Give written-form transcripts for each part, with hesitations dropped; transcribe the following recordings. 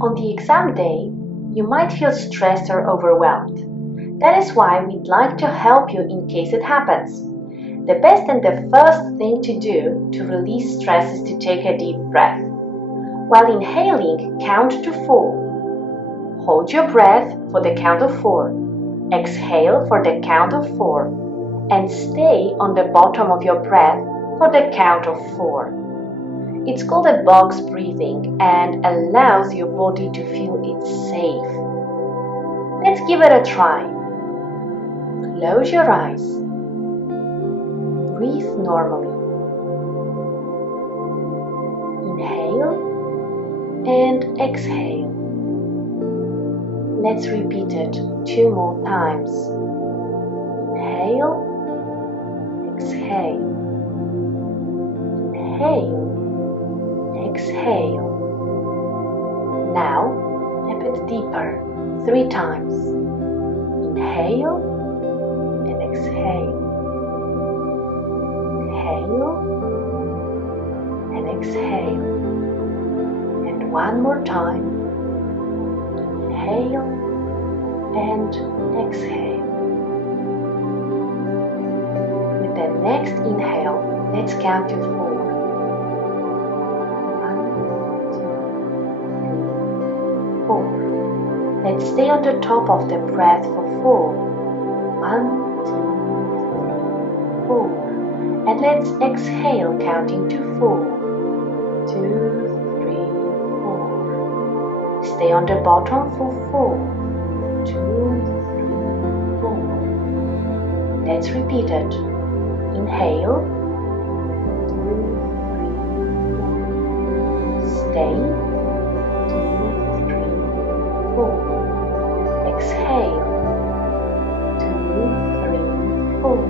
On the exam day, you might feel stressed or overwhelmed. That is why we'd like to help you in case it happens. The best and the first thing to do to release stress is to take a deep breath. While inhaling, count to 4. Hold your breath for the count of 4. Exhale for the count of 4. And stay on the bottom of your breath for the count of 4. It's called a box breathing and allows your body to feel it's safe. Let's give it a try. Close your eyes. Breathe normally. Inhale and exhale. Let's repeat it 2 more times. Inhale, exhale. Inhale, exhale. Now, a bit deeper, 3 times. Inhale and exhale. Inhale and exhale. And 1 more time. Inhale and exhale. With the next inhale, let's count to 4. 4. Let's stay on the top of the breath for 4. 1, 2, 3, 4. And let's exhale, counting to 4. 2, 3, 4. Stay on the bottom for 4. 2, 3, 4. Let's repeat it. Inhale. 2, 3, 4. Stay. 4. Exhale. 2, 3, 4.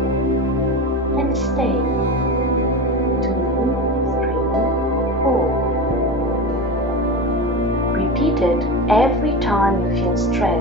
And stay. 2, 3, 4. Repeat it every time you feel stressed.